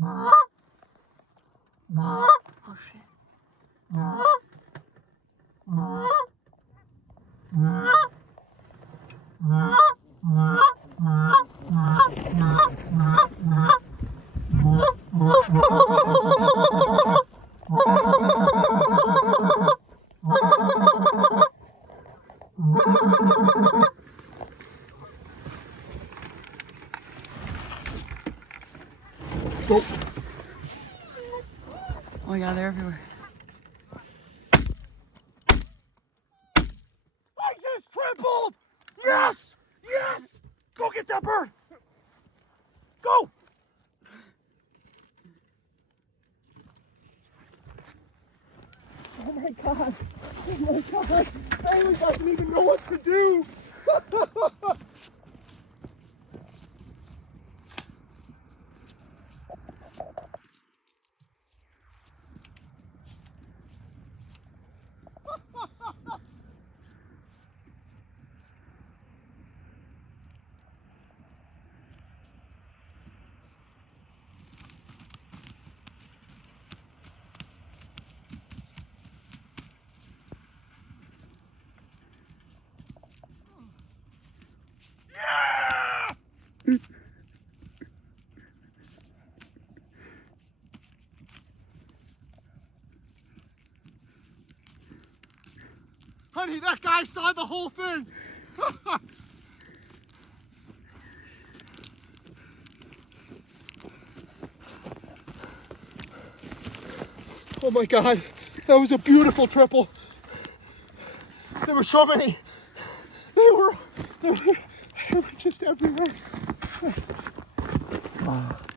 Oh shit. Go. Oh yeah, they're everywhere. I just tripled! Yes! Yes! Go get that bird! Go! Oh my god! Oh my god! Haley doesn't even know what to do! Yeah! Honey, that guy saw the whole thing. Oh my God, that was a beautiful triple. There were so many. They were just everywhere.